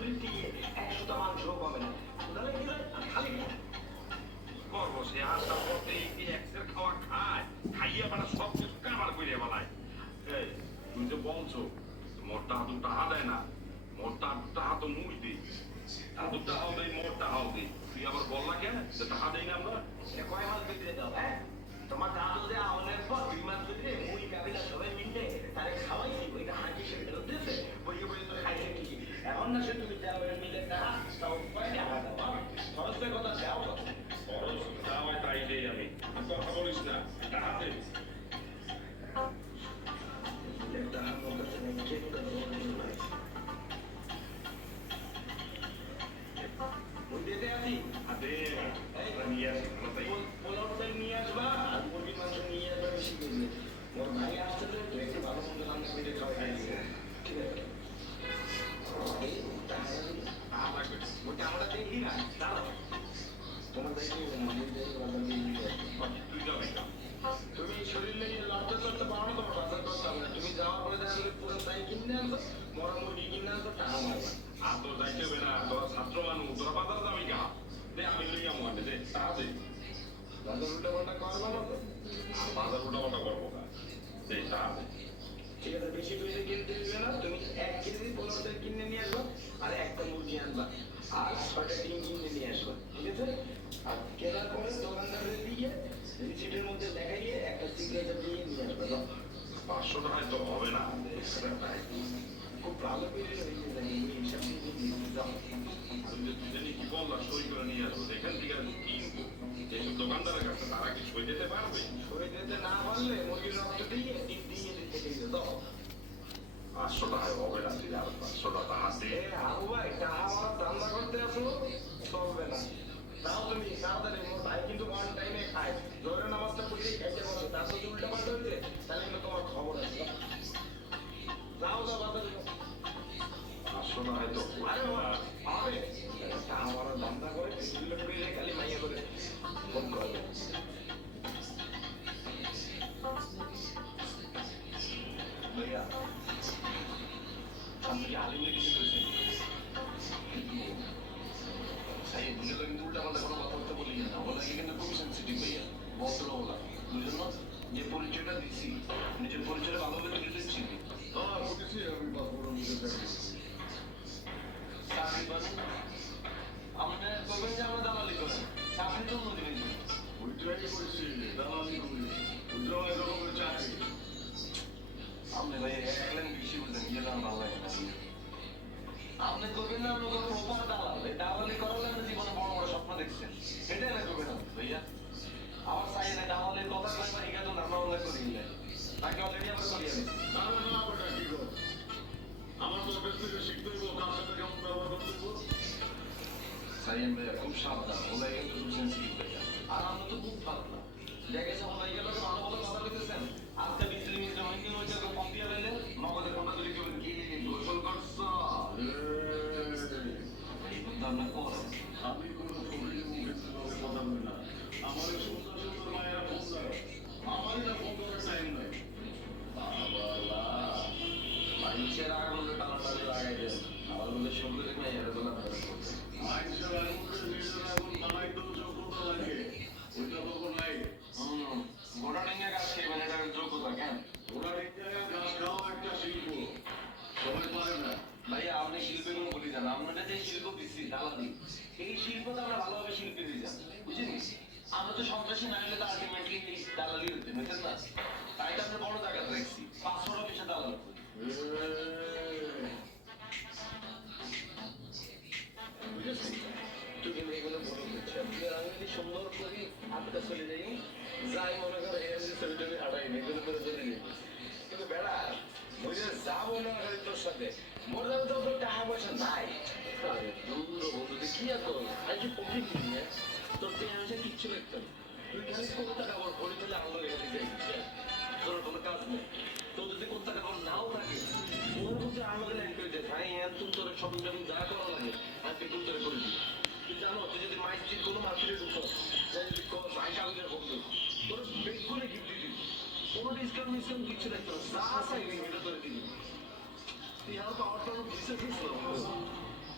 শরীর কি কি দেয় না মোরটা টাহা তো মুই দিই। হাত টাহাও দেই মোর টাহাও দিই। তুই আবার বললা কেন? যে টাহা দেই না আমরা? কয় মাস দাও হ্যাঁ? তোমার পর দুই মাস বেঁচে মুই কাবিলা সবাই বইয়ে বইয়ে তো খাইছে ঠিকই। এখন না সে Ja. Ja. Ja. Ja. Ja. ঠিক আছে, বেশি বেশি কিনতে দিবে না। তুমি এক কেজি পনেরো কিনে নিয়ে আসবা। আর একটা মুরগি আনবা আর ছয়টা ডিম কিনে নিয়ে আসবা ঠিক আছে আর কেনার পরে দোকানদারের দিয়ে রিসিটের মধ্যে দেখাইয়ে একটা সিগনেচার দিয়ে নিয়ে আসবা যাও। পাঁচশো টাকায় তো হবে না এক্সট্রা টাকা খুব ভালো করে হয়ে যাবে হিসাব দিয়ে দিয়ে দিতে যাও আমি যে তুই জানি কি বললাম সই করে নিয়ে আসব এখান থেকে কিনবো যেসব দোকানদারের কাছে তারা কি সই যেতে পারবে যে পরিচয়টা নিজের পরিচয়টা ভালোভাবে তুলে দিচ্ছি চাকরি আপনি করবেন যে আমরা দালালি করেন চাকরি তো অন্য দিবেন ওইটাই করছি দালালি করি ওইটাও এরকমের চাকরি। আপনি ভাই একলেন বেশি বুঝলেন ভালো লাগে না। আপনি করবেন না আপনি করবেন দালাল। করালে জীবনে বড় বড় স্বপ্ন দেখছেন। এটাই না করবেন ভাইয়া। আমার তো বেশ থেকে শিখতে হইব কার সাথে কেমন ব্যবহার করতে আমরা ভালোভাবে শিল্পী দিয়ে যান বুঝলেন আমরা তো সন্ত্রাসী না হলে তো আলটিমেটলি দালালি হতে বুঝলেন না তাই তো আমরা বড় জায়গা রাখছি পাঁচশো টাকা দালাল যাই মনে করে তোর সাথে মোর টাকা পয়সা নাই। বন্ধু তুই কি আর করব আজ পক্ষে কি নিয়ে তোর টাকা পয়সা কিচ্ছু লিখতে না। তুই খালি কোথা টাকা বল বলি তাহলে আল্লাহ রেখে দিতে তোর কোনো কাজ নেই তোর যদি কোথা টাকা বল নাও থাকে ওর মধ্যে আমাকে লাইন করে দে ভাই এত তোর শপিং টপিং যা করা লাগে আর তুই কোন করে করে দিবি তুই জানো তুই যদি মাইস্ট্রিট কোনো মার্কেটে ঢুকো যদি ভাই কাগজের বন্ধু তোর বেগ করে গিফট দিবি কোনো ডিসকাউন্ট মিসকাউন্ট কিছু লাগতো না যা চাইবি এটা করে দিবি তুই আর পাওয়ার টাওয়ার বিশেষ কিছু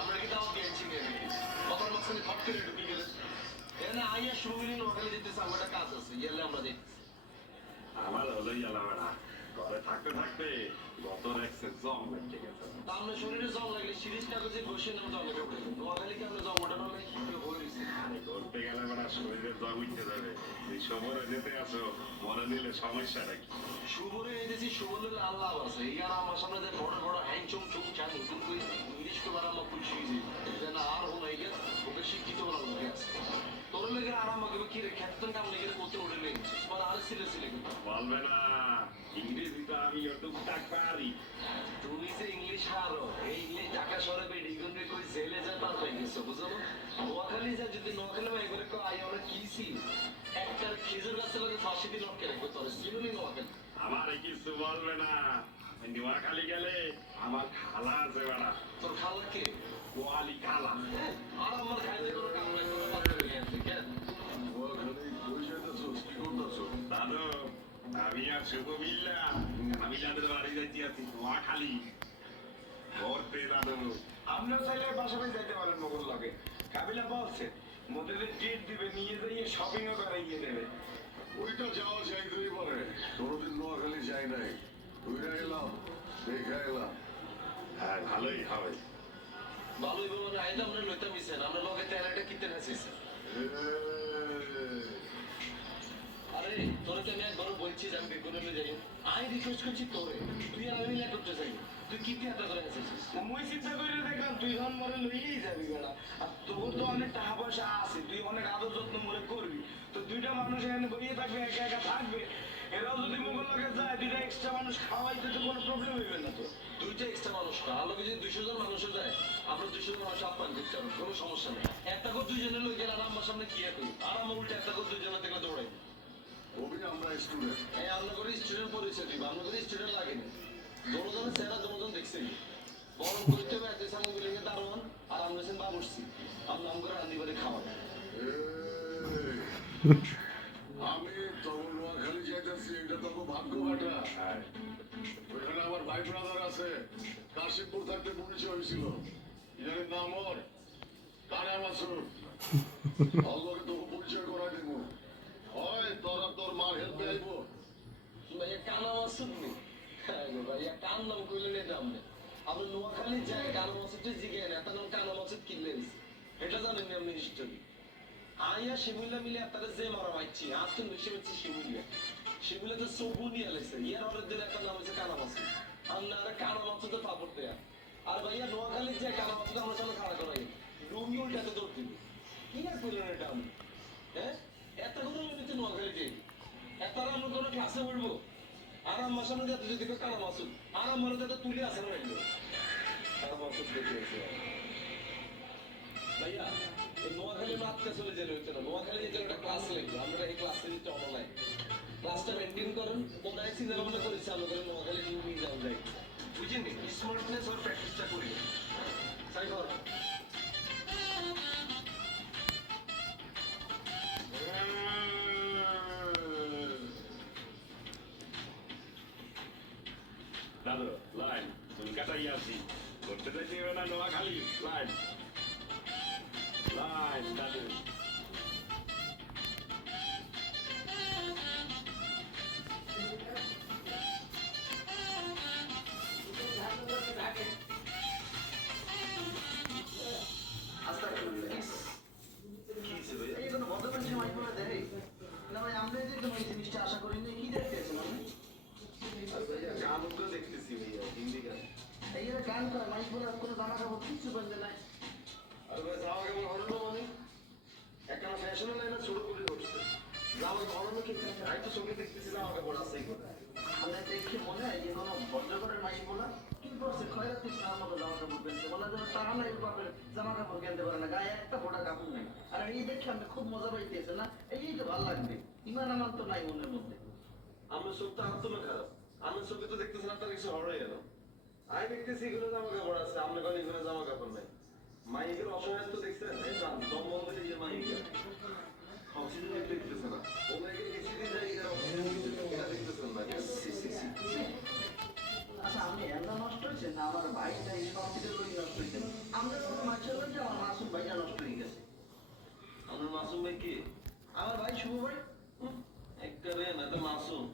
আমরা কি তাও গেছি নিয়ে কথার মাঝখানে ফট করে ঢুকে গেলে। এখানে আইয়া শুরুগুলি নোয়াখালী যেতেছে, আমার একটা কাজ আছে গেলে আমরা দেখি আমার হলো গেলাম থাকতে থাকতে গত জম তা শরীরে জল লাগলে সিরিজ কাগজে বসে নেওয়া জল লাগবে নোয়াখালীকে আমরা জল ওঠানো কি গেলে মানে শরীরের জগ উঠতে যাবে। এই যেতে মনে নিলে সমস্যাটা কি? শুভরে এনেছি শুভলের আল্লাহ আছে। এই আর আমার সামনে যে বড় বড় হ্যাংচং চুং চান ইংলিশ করে আমার খুশি হয়েছে না আর হো নাই গেল ওকে শিক্ষিত বানানো লোকে আছে। তোর লেগে আর আমাকে কি রে খ্যাতন কাম লেগে করতে উঠে বলবে না ইংরেজিটা আমি টুকটাক পারি। তুমি যে ইংলিশ হারো এই ইংলিশ ঢাকা শহরে বেডি গুন্ডে কই জেলে যা পার হয়ে গেছো বুঝলো নোয়াখালী যা যদি নোয়াখালী মাই করে কো আই অনেক কিসি? খেজুর গাছের লাগে ফাঁসি দিন লটকে রাখবে তোর সিলুনি নোয়াখালী? আমার কিছু বলবে না নোয়াখালী গেলে আমার খালা আছে বেড়া। তোর খালা কে? কোয়ালি খালা। হ্যাঁ, আর আমার খাইতে কোনো কাম নাই কোনো বাদ হয়ে আমি আর শুভ মিল্লা আমি যাদের বাড়ি যাচ্ছি আছি নোয়াখালী। ঘরতে দাদু আপনার চাইলে পাশাপাশি যাইতে পারেন মোগল লগে। কাবিলা বলছে মোদের ডেট দিবে নিয়ে যাইয়ে শপিং ও করে গিয়ে দেবে। ওইটা যাওয়া যাইতেই পারে। কোনোদিন নোয়াখালী যাই নাই। ঘুরে এলাম দেখে এলাম। হ্যাঁ ভালোই হবে। ভালোই বলব না আইলে আমরা লইতাম আমরা লগে তেলাটা কিনতে নাচিস আরে আমি একবার বলছি যে আমি বেগুনে লই যাই। আই রিকোয়েস্ট করছি তোরে। তুই আর আমি মিলে করতে চাই তুই কি কি করে আছিস? মুই চিন্তা করে দেখলাম তুই ধন মরে লইয়েই যাবি বেড়া। আর তোর তো অনেক টাকা পয়সা আছে তুই অনেক আদর যত্ন মরে করবি। তো দুইটা মানুষ এখানে বইয়ে থাকবে একা একা থাকবে। এরাও যদি মোগল লগে যায় দুইটা এক্সট্রা মানুষ খাওয়াইতে তো কোনো প্রবলেম হইবে না তো দুইটা এক্সট্রা মানুষ না যদি দুইশো জন মানুষও যায় আমরা দুইশো জন মানুষ আপ্যায়ন করতে পারব কোনো সমস্যা নেই। একটা করে দুইজনে লই গেলে আর আমার সামনে কি আর আমার উল্টে একটা করে দুইজনে দেখলে দৌড়াই আমরা স্টুডেন্ট এই আমরা করে স্টুডেন্ট পরিচয় দিব আমরা করে স্টুডেন্ট লাগেনি দোনোজনের চেহারা দোনোজন দেখছি এত দারোয়ান আর আমরা আমরা রান্দি করে খাওয়া আমি তখন নোয়াখালী যাইতেছি এটা তো ভাগ্য হ্যাঁ ওইখানে আমার ভাই ব্রাদার আছে কাশিমপুর থাকতে পরিচয় হয়েছিল। এদের নাম ওর কানা মাসুর তোকে পরিচয় করাই দেবো। হয়, তোরা তোর মার হেল্পে আইবো ভাইয়া কানা মাসুদ নি হ্যাঁ ভাইয়া কান নাম কইলে নে দাম নেই আমরা নোয়াখালী যাই কানা মাসুদ জিগে না, তার নাম কানা মাসুদ কিনলে দিছি। এটা জানেন না আপনি হিস্টোরি আইয়া মিলে আপনারা যে মারা মাইছি আর তো বেশি হচ্ছে শিমুল্লা শিমুল্লা তো সবু নিয়ে আলাইছে ইয়ার অর্ডার একটা নাম হচ্ছে কানা মাসুদ আমরা আর কানা মাসুদ পাপড় দেয়া। আর ভাইয়া, নোয়াখালী যে কানা মাসুদ আমরা সামনে খাড়া করাই। রুমি উল্টাতে দৌড় দিবি। কি আর কইলেন এটা আমি হ্যাঁ? এত কথা বলতে নোয়াখালী যাই এত আর আমরা কোনো ক্লাসে পড়ব আর আমার সামনে যাতে যদি কানা মাসুদ আর আমার যাতে তুলে আসে না রাখবে কানা মাসুদ দেখে ভাইয়া, এই নোয়াখালী মাত্রা চলে যেতে হইতো না। নোয়াখালী যেতে একটা ক্লাস লাগবে, আমরা এই ক্লাসে যেতে অনলাইন ক্লাসটা করে স্মার্টনেস আর প্র্যাকটিসটা করি। তাই কর দাদু লাইন কলকাতায় আছি করতে চাইছি না নোয়াখালী লাইন লাইন দাদু জিনিসটা আশা করিনি কি দেখতেছেন তো দেখতেছি ভাইয়া হিন্দি গান। এই যে গান করে মাইক বলে কোনো জামা কাপড় কিচ্ছু বলতে নাই। আর ভাই জামা কাপড় হলো মানে? একটা ফ্যাশনের লাইনে ছোট করে উঠছে জামা কাপড় হলো কি আমি তো চোখে দেখতেছি জামা কাপড় আছে কোথায় আমরা দেখে মনে হয় যে কোনো ভদ্রঘরের মাইক বলা কিন্তু পড়ছে খয়রাতি সার মতো জামা কাপড় কিনছে বলে যে টাকা নাই বাপের জামা কাপড় কিনতে পারে না গায়ে একটা ফোটা কাপড় নেই। আর এই দেখে আমি খুব মজা পাইতেছে না এই তো ভালো লাগবে। ইমান আমার তো নাই মনের মধ্যে। আমার চোখ তো একদমই খারাপ। আমার চোখে তো দেখতেছেন আপনার কিছু হরই গেল আমি দেখতেছি এগুলো জামা কাপড় আছে আপনার কাছে এগুলো জামা কাপড় নাই। মাইকের অসহায় তো দেখছেন? এই যান দম বন্ধ করে দিয়ে মাইকে অক্সিজেন দেখতেছে না। এটা দেখতেছেন সি আচ্ছা আমি এমন নষ্ট হয়েছে না আমার এই নষ্ট হয়েছে আমরা কোনো মাছের লোক আমার মাসুম ভাইটা নষ্ট হয়ে গেছে। মাসুম ভাই কি? আমার ভাই শুভ ভাই। একবারে না তো মাসুম।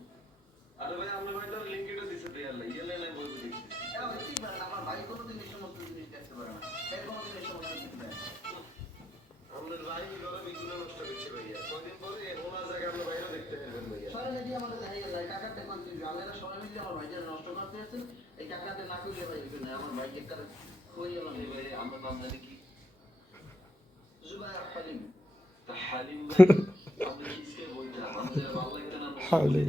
আরে ভাই আপনার ভাইটা লিঙ্ক এটা দিছে তো ইয়াল্লা ইয়াল্লা নাই বই দেখছি। এরা হইতেই পারে না আমার ভাই কোনোদিন এই সমস্ত জিনিস দেখতে পারে না। এর কোনোদিন এই সমস্ত জিনিস দেখতে আমাদের ভাই ঘরে বিগুলো নষ্ট করছে ভাইয়া। কদিন পরে ওনার জায়গায় আপনার ভাইরা দেখতে পারবেন ভাইয়া। সবাই যদি আমাদের দেখা গেল এই কাকাতে কোনদিন গালেরা সবাই মিলে আমার ভাইটা নষ্ট করতে আছেন এই কাকাতে না করলে ভাই এখানে আমার ভাই একটা কই গেলাম এই ভাই আমার নাম জানি কি? জুবাইর হালিম। হালিম ভাই আপনি কিসকে বইটা আমাদের ভালো লাগতে না হালিম।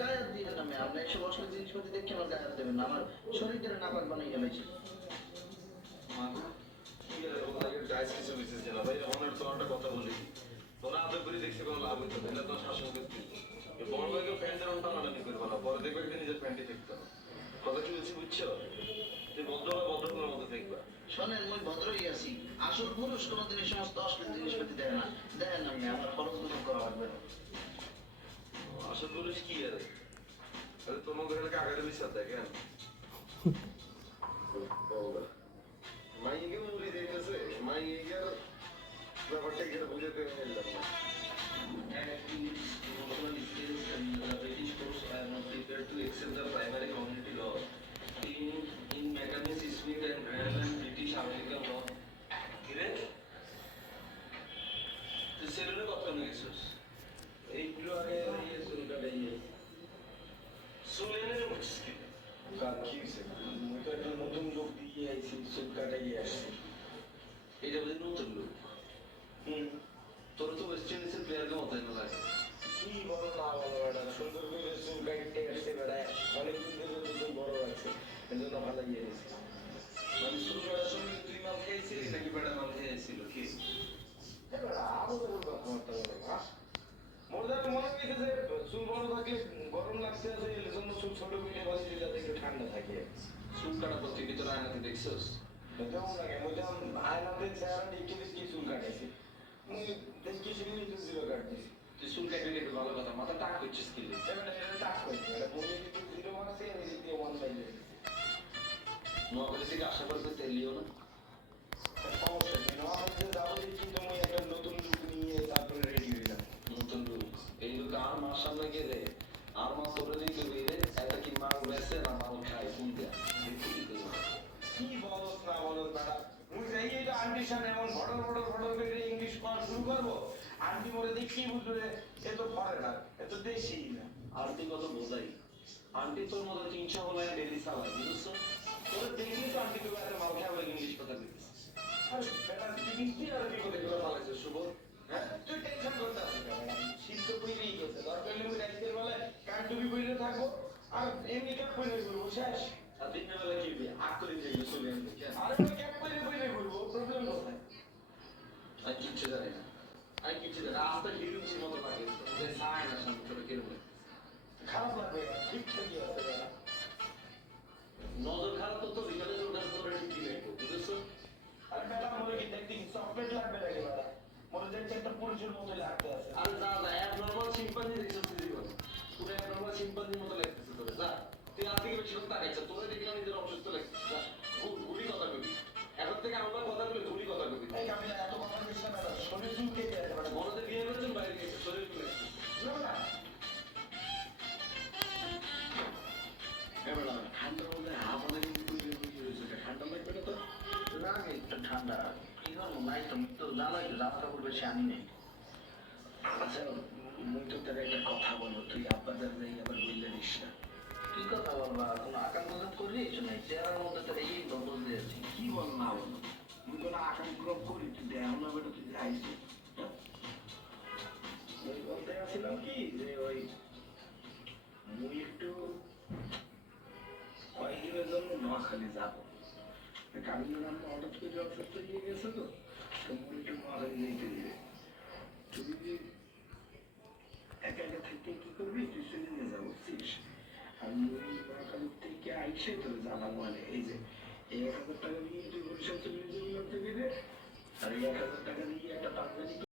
গায়ে দিবেন না মেয়ে, আপনি একশো বছরের জিনিসপাতি দেখে আমার গায়ে দেবেন না। আমার শরীরটা নাপাক বানাই গেলাইছে তোরা আদর করে দেখছি কোনো লাভ হইতো না। এটা শাসন করতে বড় ভাইকে প্যান্টের অন্টা মানানি করবে না পরে দেখবে একদিন নিজের প্যান্টই দেখতে হবে। কথা কি বলছি বুঝছ? তুই ভদ্র বা ভদ্রগুলোর মতো দেখবা। শোনেন মুই ভদ্রই আছি। আসল পুরুষ কোনোদিন এই সমস্ত অশ্লীল জিনিসপাতি দেয় না। দেয় না মেয়ে, আমার খরচ করা লাগবে না। আশা করিস কি আরে আরে তোমার ঘরে কাগজে বিশ্বাস দেখেন মাইকে মুড়ি দিয়ে গেছে মাইকে ব্যাপারটা এখানে বুঝাতে পারলাম না Emotional skills and uh, British course I not prepared to accept the primary community law. In, in Mechanis, Smith and Graham British American law. কিরে? তুই সেলুনে কত গেছিস ঠান্ডা থাকে। চুল কাটা করতে কি তোর আয়নাতে দেখছিস যেমন লাগে মুই আয়নাতে চেহারা দেখে দেখি চুল কাটাইছি মুই দেখি শুনি তো জিরো কাটতেছি। তুই চুল কিন্তু ভালো কথা? মাথা টাক করছিস কি টাক এটা আমি ওয়ান নোয়াখালী থেকে আশা করতে তেলিও না। সমস্যা নেই নোয়াখালীতে যাব দেখি মুই একটা নতুন লুক নিয়ে তারপরে রেডি হইলাম নতুন লোক এই লোক আর মার সামনে গেলে আর মা তোরে দিয়ে করবি রে এটা মাল কি করে করব আন্টি মোরে দেখি না আন্টি তোর মতো তিনশো তো আন্টি তোকে ইংলিশ কথা আরে, বেটা আর বিপদে করে ফেলাইছিস শুভ হ্যাঁ তুই টেনশন করতে দরকার হলে রাইতের বেলায় কান পরে থাকব আর এমনি ক্যাপ পরে ঘুরবো শেষ। আর দিনের বেলা কি আগ করে দেখবি চলে আসবে আরে মুই ক্যাপ পরে পরে ঘুরবো প্রবলেম কোথায় আমি কিচ্ছু জানি না। আমি কিচ্ছু জানি রাস্তা হিরুচির মতো লাগে? যে চায় না সামনে তোর কীরকম খারাপ লাগবে ঠিকঠাকই আছে নজর খারাপ তো রিগালে তোর কাছে তোর ঠিক কিনে বুঝেছ? আর বেটা মনে কি দেখতে কি লাগবে নাকি বেটা? মনে দেখতে একটা পুরুষের মতো লাগতে আছে। আরে যা অ্যাবনর্মাল শিম্পাঞ্জি দেখছিস তুই জীবন পুরো অ্যাবনর্মাল শিম্পাঞ্জির মতো লাগতেছে। তোরে যা। তুই আর থেকে বেশি কথা তাকাইছ তোরে দেখে আমি নিজের অসুস্থ লাগছে। যা কথা কবি এখন থেকে আমরা কথা বলে ঘুরি কথা কবি এই এত কথা বলিস না শরীর চুলকে মনে বিয়ে করেছেন বাইরে গেছে শরীর খুলে না বেটা এবার মধ্যে আমাদের কিন্তু কি হয়েছে ঠান্ডা লাগবে না তো? একটু ঠান্ডা কি করব নাই তো তো জামা কাপড় বেশি নেই। আচ্ছা মুই তো তোর একটা কথা বলব। তুই আব্বাদের যাই কথা বলবা? কোনো আকাম কুকাম করবি চেহারার মধ্যে তো এই বদল দিয়েছি। কি বল না বল? মুই কোনো আকাঙ্ক্ষা করি তুই দেখ না বেটা তুই যাইছি ওই বলতে আসছিলাম কি? যে ওই মুই একটু কয়েকদিনের জন্য নোয়াখালী যাব। কামিনী নাম হঠাৎ করে অসুস্থ হয়ে গেছে তো তো মুই একটু নোয়াখালী যেতে দিবে যদি একা একা থাকতে কি করবি? তুই চলে নিয়ে যাব বুঝছিস থেকে আইসে তো জানা মানে এই যে এক হাজার টাকা দিয়ে তুই পরিষদ নিজের জন লোক আর এক হাজার টাকা দিয়ে একটা তাড়াতাড়ি